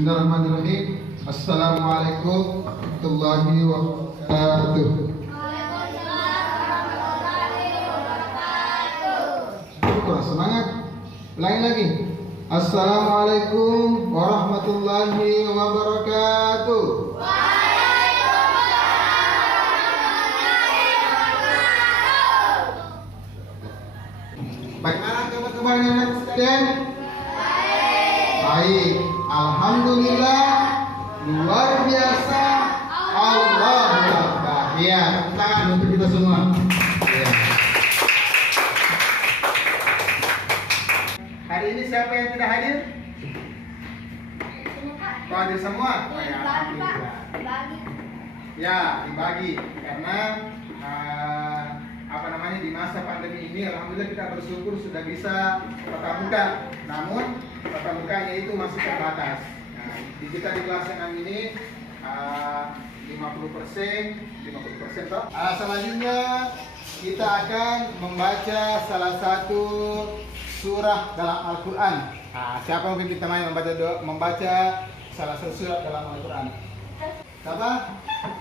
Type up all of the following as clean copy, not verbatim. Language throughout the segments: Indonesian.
Bismillahirrahmanirrahim. Assalamualaikum warahmatullahi wabarakatuh. Kurang semangat. Ulangi lagi. Assalamualaikum warahmatullahi wabarakatuh. Bagaimana kabar-kabarnya anak sekalian? Baik, alhamdulillah, luar biasa, Allahu Akbar. Ya, tangan untuk kita semua. Ya. Hari ini siapa yang tidak hadir? Kau hadir semua? Ya, alhamdulillah. Ya, dibagi karena di masa pandemi ini alhamdulillah kita bersyukur sudah bisa tatap muka. Namun tatap mukanya itu masih terbatas. Nah, kita di kelas 6 ini 50% toh. Selanjutnya kita akan membaca salah satu surah dalam Al-Qur'an. Siapa mungkin kita main membaca salah satu surah dalam Al-Qur'an? Siapa?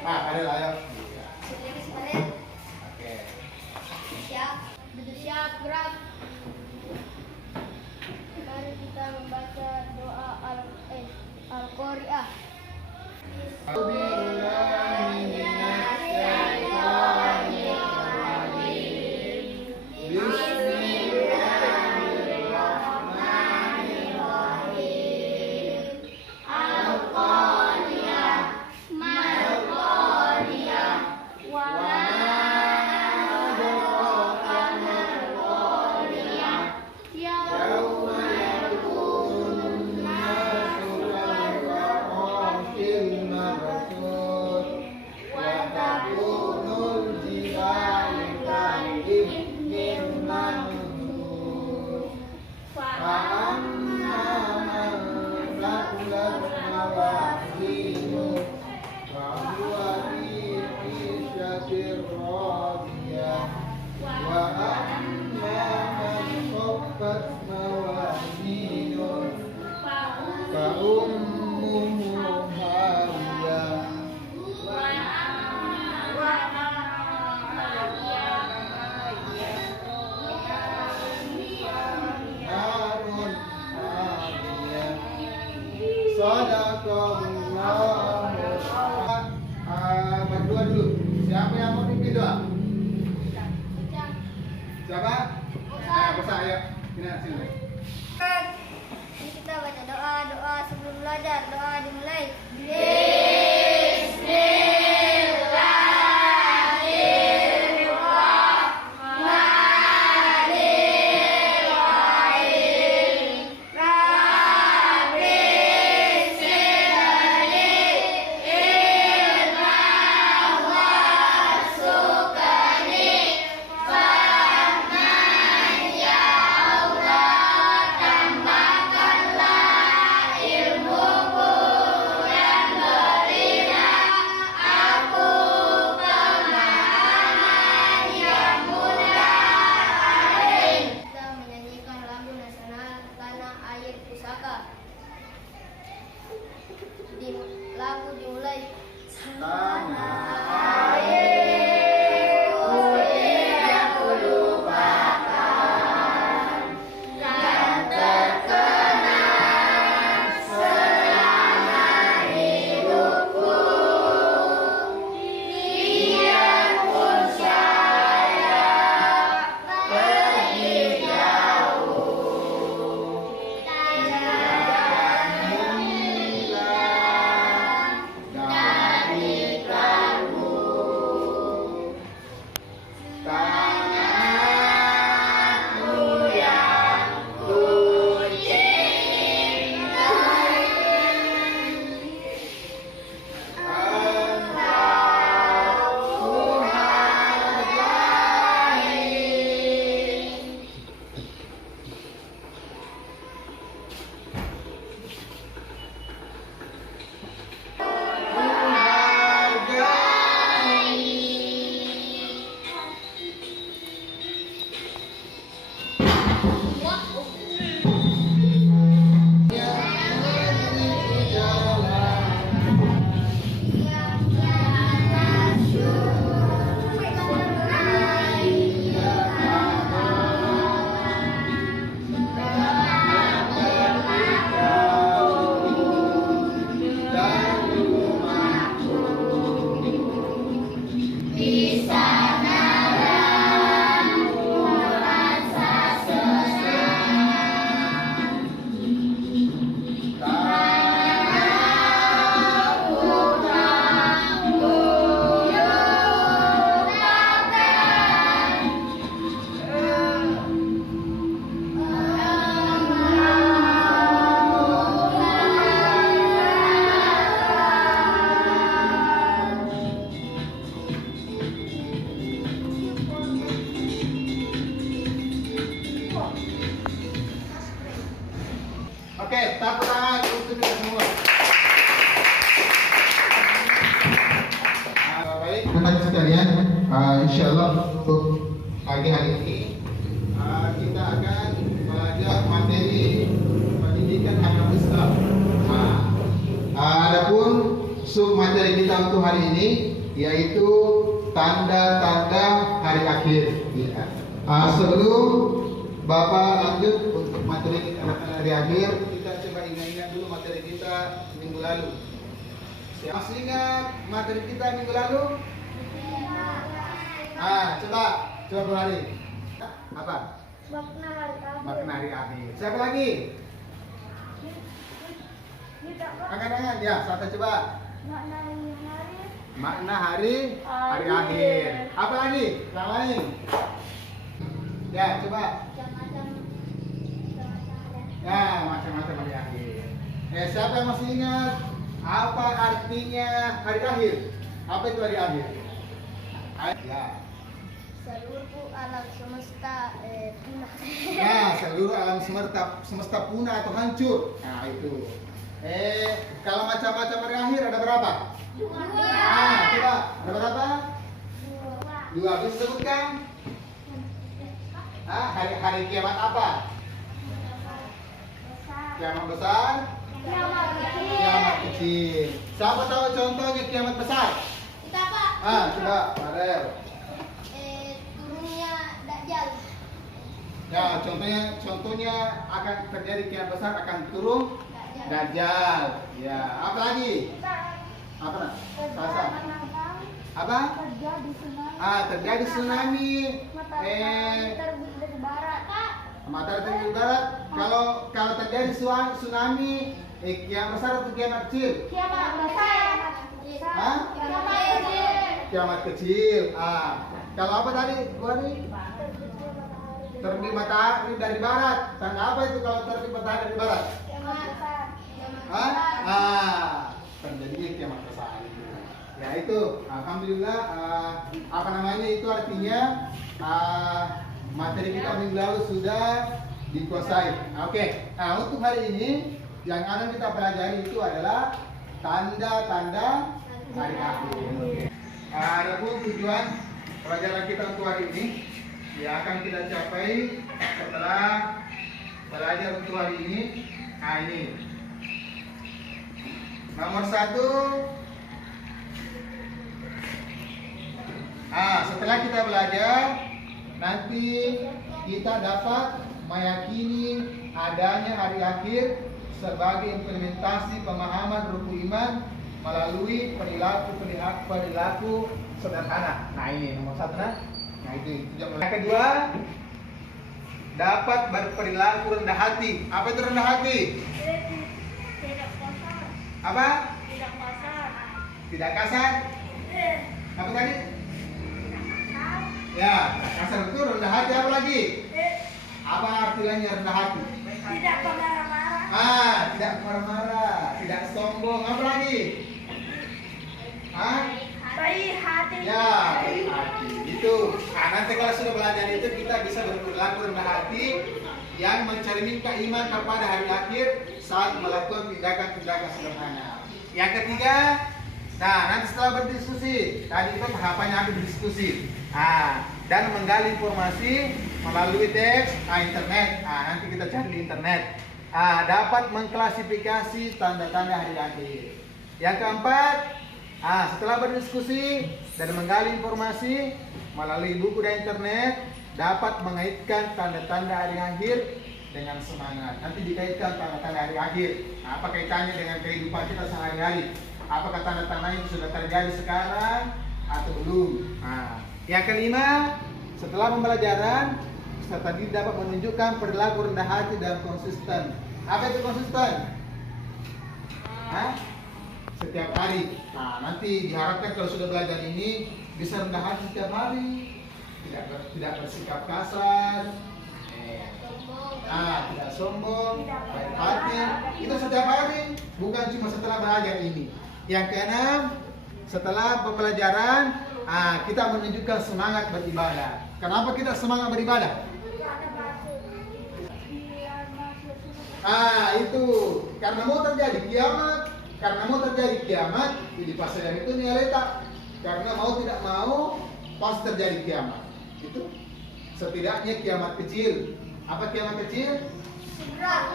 Ada lah ya. Siap, gerak. Mari kita membaca doa Al-Qari'ah. Berdua dulu. Siapa yang mau pimpin doa? Siapa? Bosan, ayo. Sini. Ini kita baca doa sebelum belajar. Doa dimulai. Insyaallah untuk pagi hari ini kita akan belajar materi pendidikan agama Islam. Adapun sub materi kita untuk hari ini yaitu tanda-tanda hari akhir. Sebelum Bapak lanjut untuk materi tanda-tanda hari akhir, kita coba ingat-ingat dulu materi kita minggu lalu. Masih ingat materi kita minggu lalu? Coba berlari. Apa? Makna hari akhir. Siapa lagi? Angkat-angkat ya, satu coba. Makna hari akhir. Apa lagi? Yang lain? Ya, coba. Ya, macam-macam hari akhir. Siapa yang masih ingat apa artinya hari akhir? Apa itu hari akhir? Ya. Seluruh alam semesta punah. Nah, seluruh alam semesta punah atau hancur. Nah, itu. Kalau macam-macam hari akhir ada berapa? Dua. Coba, ada berapa? Dua. Bisa sebutkan? Hari kiamat apa? Kiamat besar? Kiamat kecil. Siapa tahu contohnya kiamat besar? Kita apa? Coba, Farel. Turunnya Dajjal. Ya, contohnya akan terjadi kiamat besar akan turun Dajjal. Ya, apa lagi? Apa? Sasa. Apa? Terjadi tsunami. Terbit dari barat. Matahari terbit dari barat. Kalau terjadi tsunami, kiamat besar atau kiamat kecil? Kiamat besar. Kiamat kecil. Kalau apa tadi? Terbit matahari dari barat. Tanda apa itu kalau terbit matahari dari barat? Terjadi kiamat besar. Ya itu, alhamdulillah. Itu artinya materi kita minggu lalu sudah dikuasai. Oke. Untuk hari ini yang akan kita pelajari itu adalah tanda-tanda hari akhir. Adapun tujuan pelajaran kita untuk hari ini yang akan kita capai setelah belajar untuk hari ini. Ini nomor 1. Setelah kita belajar, nanti kita dapat meyakini adanya hari akhir sebagai implementasi pemahaman rukun iman melalui perilaku sederhana. Ini nomor 1. Itu yang kedua, dapat berperilaku rendah hati. Apa itu rendah hati? Tidak kasar. Apa? Tidak kasar. Tidak kasar. Apa tadi? Ya, kasar itu rendah hati. Apa lagi? Apa artinya rendah hati? Tidak marah-marah. Tidak marah-marah, tidak sombong. Apa lagi? Baik hati. Ya, baik hati. Itu. Nanti kalau sudah belajar itu kita bisa berperilaku rendah hati yang mencerminkan iman kepada hari akhir saat melakukan tindakan-tindakan sederhana. Yang ketiga, nanti setelah berdiskusi, tadi itu tahapannya ada berdiskusi. Dan menggali informasi melalui teks, internet. Nanti kita cari di internet. Dapat mengklasifikasi tanda-tanda hari akhir. Yang keempat, setelah berdiskusi dan menggali informasi melalui buku dan internet, dapat mengaitkan tanda-tanda hari akhir dengan semangat. Nanti dikaitkan tanda-tanda hari akhir. Apa kaitannya dengan kehidupan kita sehari-hari? Apakah tanda-tanda itu sudah terjadi sekarang atau belum? Yang kelima, setelah pembelajaran, peserta didik dapat menunjukkan perilaku rendah hati dan konsisten. Apa itu konsisten? Setiap hari. Nanti diharapkan kalau sudah belajar ini bisa rendah hati setiap hari, tidak bersikap kasar, tidak sombong, baik hati. Itu setiap hari, bukan cuma setelah belajar ini. Yang keenam, setelah pembelajaran, kita menunjukkan semangat beribadah. Kenapa kita semangat beribadah? Itu karena mau terjadi kiamat. Karena mau terjadi kiamat, jadi pasal itu nilai tak. Karena mau tidak mau, pasti terjadi kiamat. Itu setidaknya kiamat kecil. Apa kiamat kecil? Segera.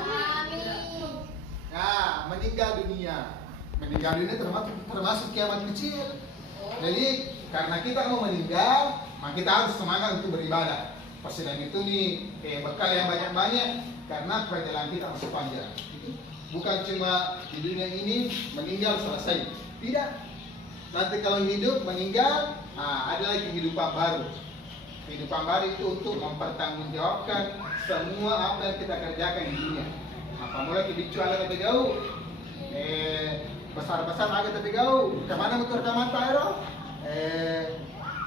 Nah, meninggal dunia. Meninggal dunia termasuk kiamat kecil. Jadi karena kita mau meninggal, maka kita harus semangat untuk beribadah. Selain itu nih bekal yang banyak-banyak karena perjalanan kita masih panjang. Bukan cuma di dunia ini meninggal selesai. Tidak. Nanti kalau hidup meninggal, ada lagi kehidupan baru. Kehidupan baru itu untuk mempertanggungjawabkan semua apa yang kita kerjakan di dunia. Apa mulai kebicuan tapi jauh, besar-besar agak tapi jauh. Kemana motor rekaman Tairo?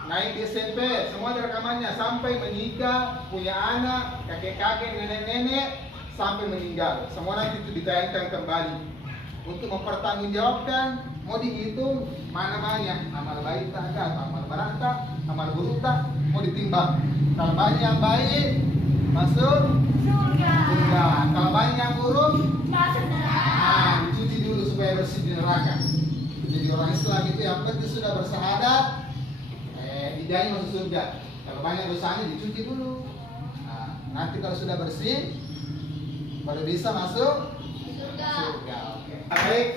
Naik di SMP, semua ada rekamannya sampai menikah, punya anak, kakek-kakek, nenek-nenek, sampai meninggal. Semua nanti itu ditayangkan kembali untuk mempertanggungjawabkan. Mau dihitung mana banyak amal baik tak ada, amal berat tak, amal buruk tak, mau ditimbang. Kalau banyak yang baik masuk surga, kalau banyak yang buruk dicuci dulu supaya bersih di neraka. Jadi orang Islam itu yang penting sudah bersahadat, hidayah masuk surga. Kalau banyak dosanya dicuci dulu. Nanti kalau sudah bersih baru bisa masuk surga. Oke. Baik,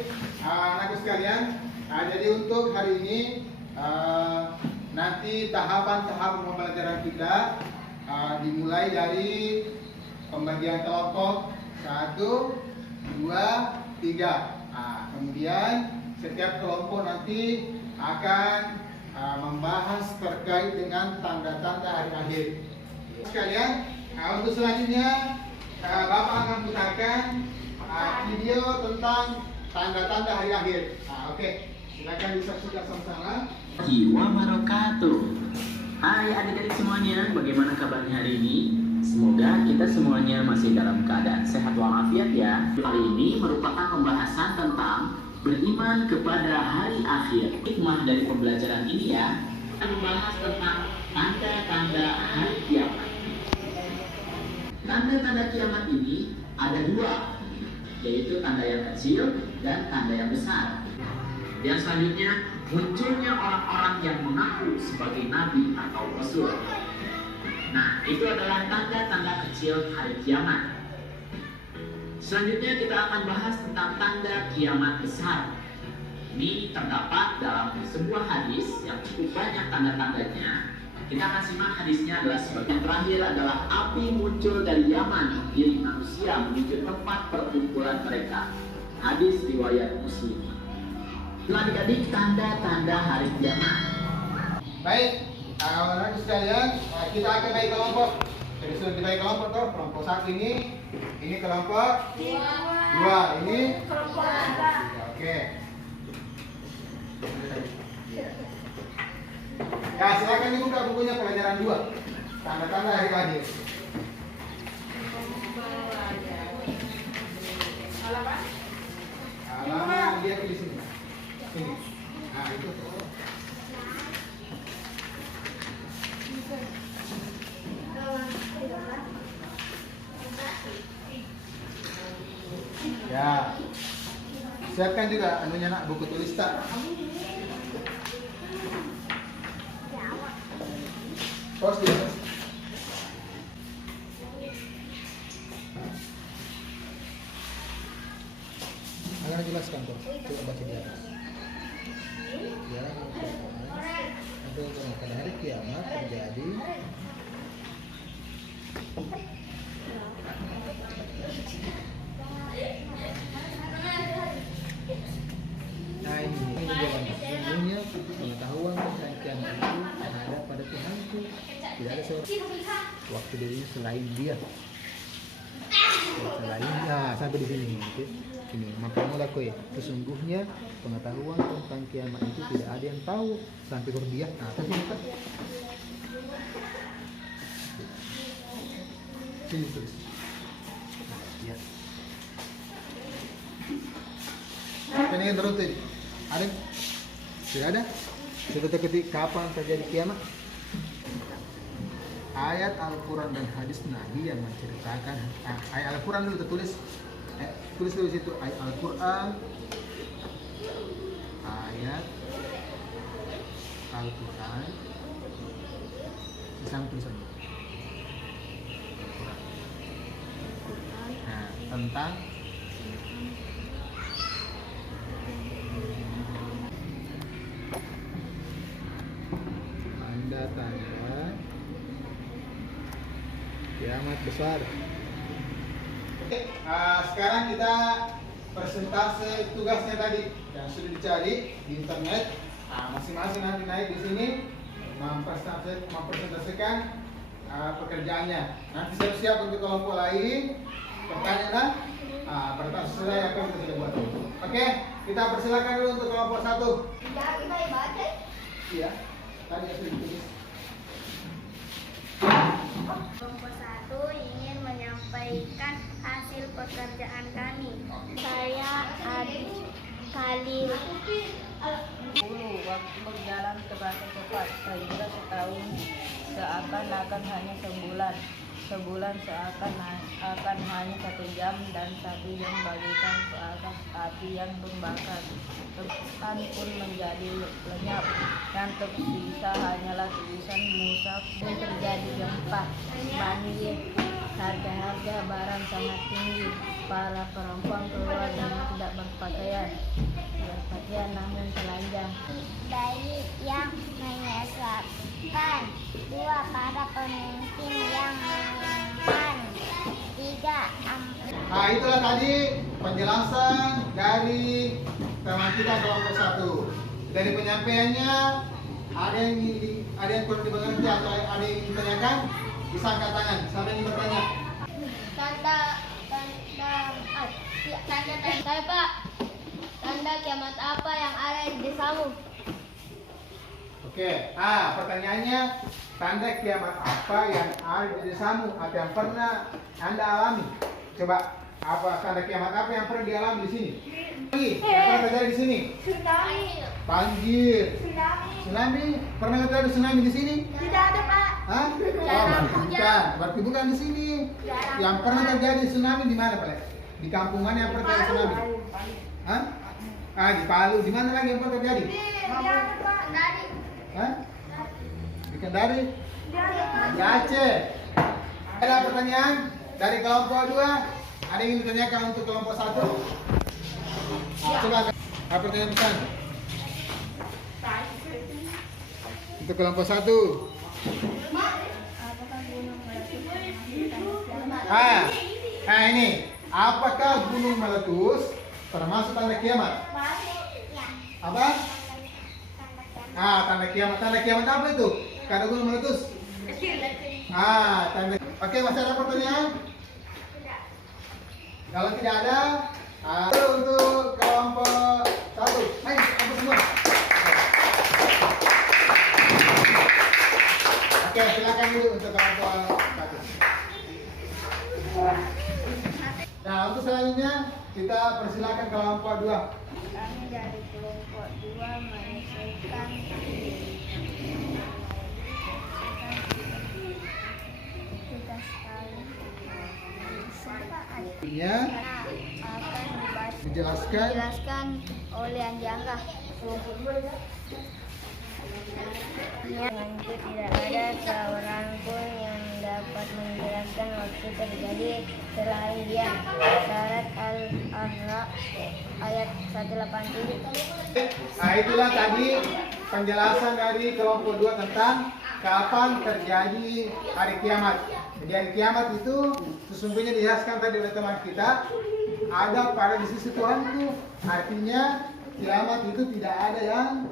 anakku sekalian. Jadi untuk hari ini nanti tahapan-tahapan pembelajaran kita dimulai dari pembagian kelompok 1, 2, 3. Kemudian setiap kelompok nanti akan membahas terkait dengan tanda-tanda hari akhir. Sekalian, untuk selanjutnya Bapak akan putarkan video tentang tanda-tanda hari akhir. Oke, silakan disaksikan sama-sama. Wabarakatuh. Hai adik-adik semuanya, bagaimana kabarnya hari ini? Semoga kita semuanya masih dalam keadaan sehat walafiat ya. Hari ini merupakan pembahasan tentang beriman kepada hari akhir. Hikmah dari pembelajaran ini ya, kita membahas tentang tanda-tanda hari kiamat. Tanda-tanda kiamat ini ada dua, yaitu tanda yang kecil dan tanda yang besar. Yang selanjutnya, munculnya orang-orang yang mengaku sebagai nabi atau rasul. Nah, itu adalah tanda-tanda kecil hari kiamat. Selanjutnya kita akan bahas tentang tanda kiamat besar. Ini terdapat dalam sebuah hadis yang cukup banyak tanda-tandanya. Kita akan simak hadisnya adalah sebagai yang terakhir adalah api muncul dari Yaman, diri manusia menuju tempat perkumpulan mereka. Hadis riwayat Muslim. Adik-adik, tanda-tanda hari kiamat. Baik, anak-anak sekalian, kita akan bagi kelompok. Jadi sudah dibagi kelompok tuh. Kelompok 1 ini kelompok 2, ini Kelompok 3. Oke. Ya, silakan dibuka bukunya pelajaran 2. Tanda-tanda hari akhir. Halaman dia di sini. Sini. Nah, itu. Ya. Siapkan juga anunya nak, buku tulis tak? Terus dia. Akan jelaskan tuh. Coba baca di atas. Ya, ada pada hari kiamat terjadi. Nah ini jalan. Sesungguhnya pengetahuan tentang kiamat itu ada pada Tuhanku. Tidak ada seorang waktu dirinya selain dia. Selainnya sampai di sini. Okay? Ini maka mula kowe sesungguhnya pengetahuan tentang kiamat itu tidak ada yang tahu sampai ke dia. Nah, terus kan. Sini terus. Ya. Ini terus tadi. Ada? Tidak ada? Sudah terketik kapan terjadi kiamat? Ayat Al-Quran dan hadis Nabi yang menceritakan. Ayat Al-Quran dulu tertulis. Tulis dulu situ ayat Al-Quran. Ayat Al-Quran Tulisan tulisan. Nah, tentang tanda kiamat besar. Sekarang kita persentase tugasnya tadi yang sudah dicari di internet. Masing-masing nanti naik di sini mempresentasikan pekerjaannya. Nanti siap-siap untuk kelompok lain. Pertanyaan, pertanyaan sesuai apa yang kita sudah buat. Oke, kita persilakan dulu untuk kelompok 1. Ya, kita baca. Iya, tadi sudah ditulis. Kelompok 1 ingin menyampaikan hasil pekerjaan kami. Saya Adi Khalil. Waktu berjalan terasa cepat sehingga setahun seakan-akan hanya sebulan. Sebulan seakan hanya 1 jam dan 1 jam bagikan seakan api yang membakar. Tulisan pun menjadi lenyap dan tersisa hanyalah tulisan musaf. Pun terjadi gempa, banjir, harga-harga barang sangat tinggi. Para perempuan keluar dengan tidak berpakaian namun telanjang. Bayi yang menyesatkan. 2. Para pemimpin yang menyenangkan. 3. Itulah tadi penjelasan dari teman kita kelompok 1. Dari penyampaiannya ada yang kurang dimengerti atau ada yang ditanyakan, bisa angkat tangan. Siapa yang ingin bertanya? Saya Pak. Tanda kiamat apa yang ada di desamu? Oke, pertanyaannya, tanda kiamat apa yang ada di desamu atau yang pernah Anda alami? Coba, apa tanda kiamat apa yang pernah dialami di sini? Yang pernah terjadi di sini? Tsunami. Banjir. Tsunami? Pernah terjadi tsunami di sini? Tidak ada Pak. Hah? Berarti bukan di sini. Yang pernah terjadi tsunami di mana, Pak? Di kampung mana yang pernah terjadi tsunami? Hah? Di Palu. Di mana lagi yang pernah terjadi? Hah? Di Kendari? Di Aceh. Ada pertanyaan dari kelompok 2? Ada yang ingin ditanyakan untuk kelompok 1? Coba pertanyaan pesan untuk kelompok 1. Ini apakah gunung meletus termasuk tanda kiamat? Apa? Tanda kiamat. Tanda kiamat apa itu? Kalau gunung meletus? Tanda. Oke, masih ada pertanyaan? Kalau tidak ada, untuk kelompok 1. Hai, kamu semua. Oke, silakan dulu untuk kelompok 1. Nah, untuk selanjutnya kita persilakan kelompok 2. Kami dari kelompok 2 menyesuaikan tugas kali. Ya, Akan dijelaskan oleh Andi Angga. Itu tidak ada seorang pun yang dapat menjelaskan waktu terjadi selain dia. Surat Al-Ahzab ayat 187. Itulah tadi penjelasan dari kelompok 2 tentang kapan terjadi hari kiamat. Jadi hari kiamat itu sesungguhnya dijelaskan tadi oleh teman kita ada pada di sisi Tuhan itu. Artinya kiamat itu tidak ada yang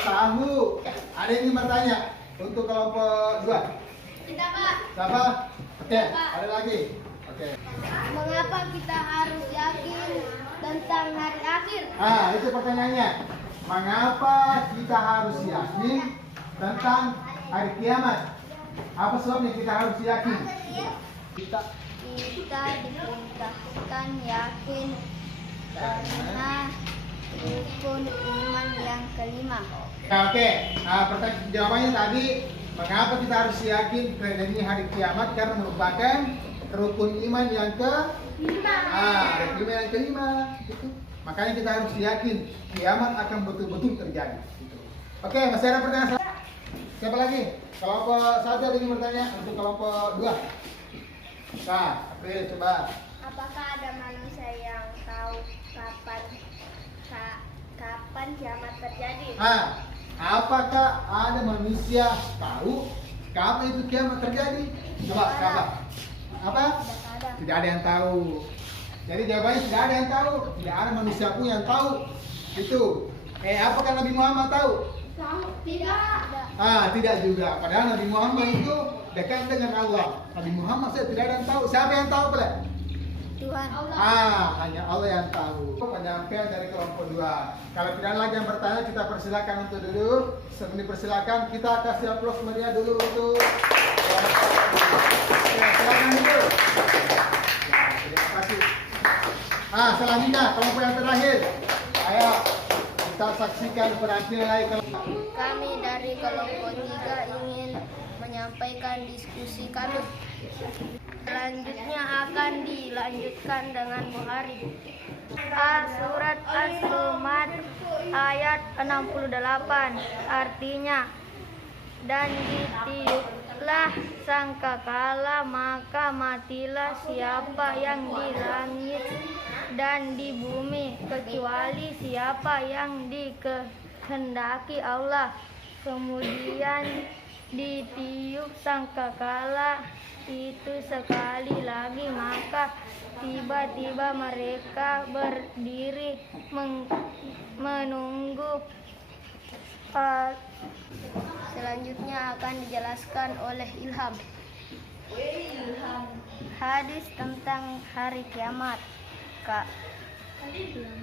tahu. Ada yang ingin bertanya untuk kelompok 2? Kita Pak. Siapa? Oke, ada lagi. Oke. Mengapa kita harus yakin tentang hari akhir? Itu pertanyaannya. Mengapa kita harus yakin tentang hari kiamat? Apa sebabnya kita harus yakin? Kita diperintahkan yakin karena rukun iman yang kelima. Oke. Pertanyaan jawabannya tadi, mengapa kita harus yakin terjadinya hari kiamat? Karena merupakan rukun iman yang kelima. Gitu. Makanya kita harus yakin kiamat akan betul-betul terjadi. Gitu. Oke, masih ada pertanyaan? Siapa lagi? Kelompok 1 ada yang bertanya untuk kelompok 2. Nah, April coba. Apakah ada manusia yang tahu kapan kiamat terjadi? Apakah ada manusia tahu kapan itu kiamat terjadi? Coba, siapa? Apa? Tidak ada. Tidak ada yang tahu. Jadi jawabannya tidak ada yang tahu. Tidak ada manusia pun yang tahu. Itu. Apakah Nabi Muhammad tahu? Tidak. Tidak juga. Padahal Nabi Muhammad itu dekat dengan Allah. Nabi Muhammad saya tidak ada yang tahu. Siapa yang tahu, Ple? Tuhan. Hanya Allah yang tahu. Penyampaian dari kelompok 2. Kalau tidak ada lagi yang bertanya, kita persilakan untuk duduk. Sebelum dipersilakan, kita kasih aplaus meriah dulu untuk silakan duduk. Terima kasih. Selanjutnya kelompok yang terakhir. Ayo kita saksikan penampilan lagi kelompok. Kami dari kelompok 3 ingin menyampaikan diskusi kami. Selanjutnya akan dilanjutkan dengan Bukhari. Surat As-Zumar ayat 68 artinya, dan ditiuplah sangkakala maka matilah siapa yang di langit dan di bumi kecuali siapa yang dikehendaki Allah. Kemudian ditiup sangkakala itu sekali lagi, maka tiba-tiba mereka berdiri menunggu. Selanjutnya akan dijelaskan oleh Ilham. Hadis tentang hari kiamat.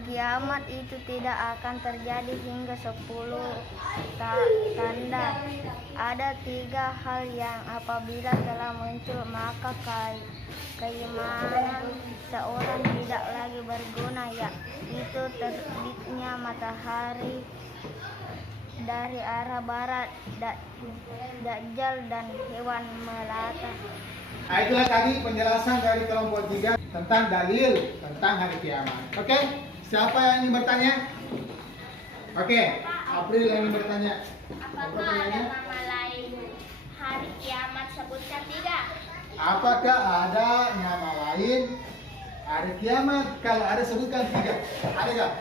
Kiamat itu tidak akan terjadi hingga 10 tanda. Ada 3 hal yang apabila telah muncul maka keimanan seorang tidak lagi berguna, yaitu terbitnya matahari dari arah barat, Dajjal dan hewan melata. Itulah tadi penjelasan dari kelompok 3 tentang dalil tentang hari kiamat. Oke, siapa yang ingin bertanya? Oke, April yang ingin bertanya. Apakah ada nama lain hari kiamat? Sebutkan 3. Apakah ada nama lain hari kiamat? Kalau ada sebutkan 3. Ada nggak?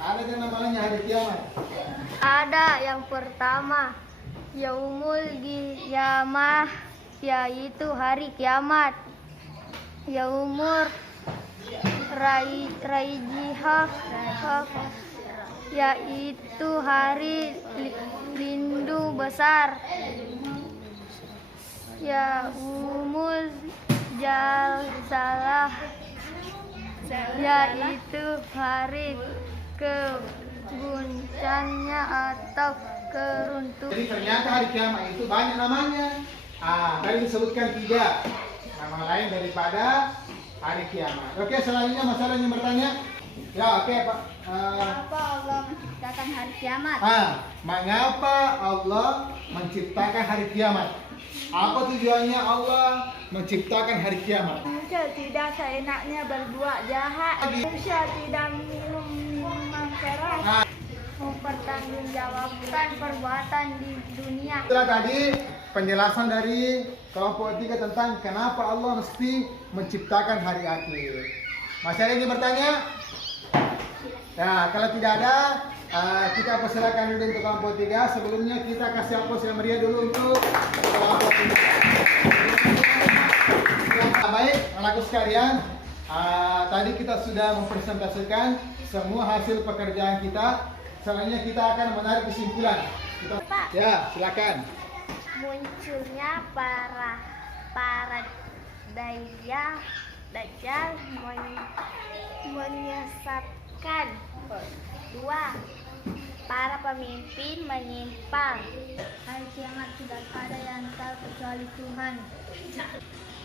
Ada nggak nama lainnya hari kiamat? Ada. Yang pertama, Yaumul Qiyamah, yaitu hari kiamat. Yaumur Raijihah, yaitu hari lindu besar. Yaumul Jalsalah, yaitu hari keguncangnya atau keruntuhan. Jadi ternyata hari kiamat itu banyak namanya. Tadi disebutkan 3 nama lain daripada hari kiamat. Oke, selanjutnya masalah yang bertanya. Ya, oke Pak. Mengapa Allah menciptakan hari kiamat? Mengapa Allah menciptakan hari kiamat? Apa tujuannya Allah menciptakan hari kiamat? Manusia tidak seenaknya berbuat jahat. Manusia tidak minum minuman keras. Mempertanggungjawabkan perbuatan di dunia. Itulah tadi penjelasan dari kelompok 3 tentang kenapa Allah mesti menciptakan hari akhir. Masih ada yang bertanya? Nah, kalau tidak ada, kita persilakan dulu untuk kelompok 3. Sebelumnya kita kasih aplaus yang meriah dulu untuk kelompok 3. Baik, anak-anakku sekalian, tadi kita sudah mempresentasikan semua hasil pekerjaan kita. Selanjutnya kita akan menarik kesimpulan. Ya, silakan. Munculnya para Dajjal menyesatkan. 2. Para pemimpin menyimpang. Hari kiamat tidak ada yang tahu kecuali Tuhan.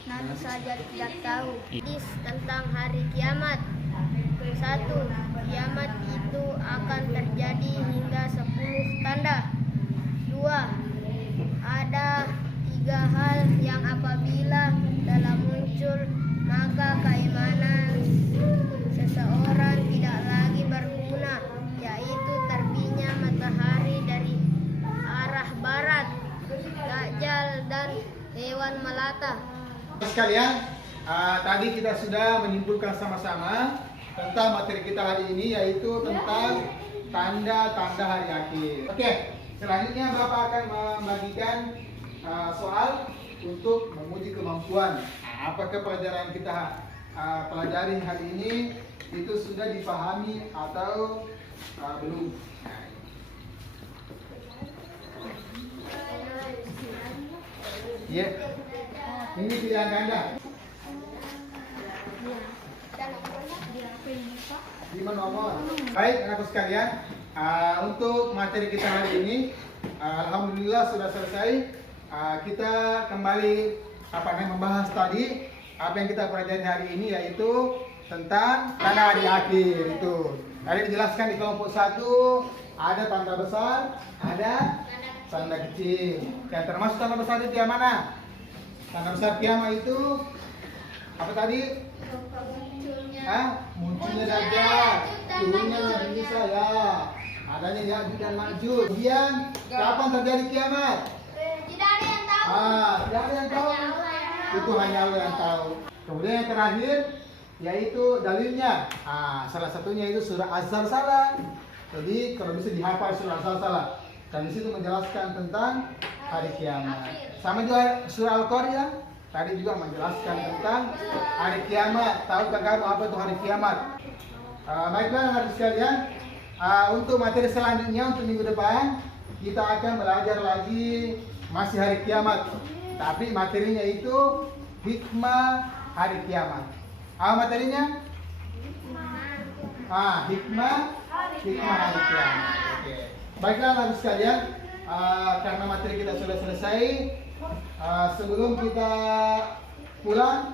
Nabi saja tidak tahu. Hadis tentang hari kiamat. 1. Kiamat itu akan terjadi hingga 10 tanda. 2. Ada 3 hal yang apabila telah muncul maka keimanan seseorang tidak lagi berguna, yaitu terbitnya matahari dari arah barat, Hewan melata. Sekalian, tadi kita sudah menyimpulkan sama-sama tentang materi kita hari ini, yaitu tentang tanda-tanda hari akhir. Oke, selanjutnya Bapak akan membagikan soal untuk menguji kemampuan. Apakah pelajaran kita pelajari hari ini itu sudah dipahami atau belum? Ya, ini pilihan ganda. 5 nomor. Baik, anakku sekalian, untuk materi kita hari ini, alhamdulillah sudah selesai. Kita kembali membahas tadi apa yang kita pelajari hari ini, yaitu tentang tanda hari akhir itu. Tadi dijelaskan di kelompok 1 ada tanda besar, ada tanda kecil. Yang termasuk tanda besar itu yang mana? Tanda besar kiamat itu apa tadi? Munculnya Dajjal, turunnya Nabi Isa, ya. Adanya Ya'juj dan Ma'juj. Kemudian kapan terjadi kiamat? Tidak ada yang tahu. Tidak ada yang tahu. Itu hanya Allah yang tahu. Kemudian yang terakhir yaitu dalilnya. Salah satunya itu surah Az-Zalzalah. Jadi kalau bisa dihafal surah Az-Zalzalah. Dan di situ menjelaskan tentang hari kiamat. Sama juga surah Al-Qaryah. Tadi juga menjelaskan tentang hari kiamat. Tahukah kamu apa itu hari kiamat? Baiklah anak sekalian, untuk materi selanjutnya untuk minggu depan kita akan belajar lagi masih hari kiamat. Tapi materinya itu hikmah hari kiamat. Apa materinya? Hikmah hari kiamat. Oke. Baiklah anak sekalian, karena materi kita sudah selesai. Sebelum kita pulang,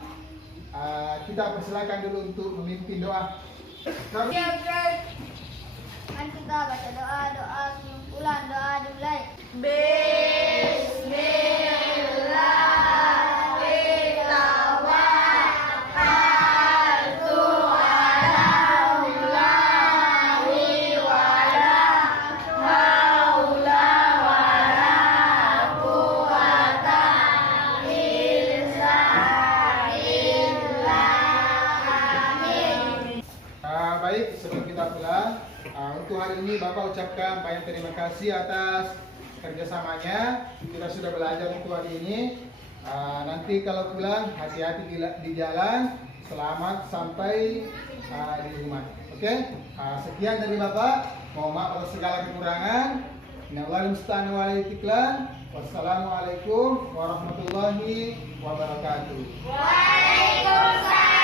kita persilakan dulu untuk memimpin doa. Kan kita baca doa kumpulan, doa dimulai. Baik, sebelum kita pulang, untuk hari ini Bapak ucapkan banyak terima kasih atas kerjasamanya. Kita sudah belajar untuk hari ini. Nanti kalau pulang, hati-hati di jalan. Selamat sampai di rumah. Oke? Sekian dari Bapak. Mohon maaf atas segala kekurangan. Wassalamualaikum warahmatullahi wabarakatuh. Waalaikumsalam.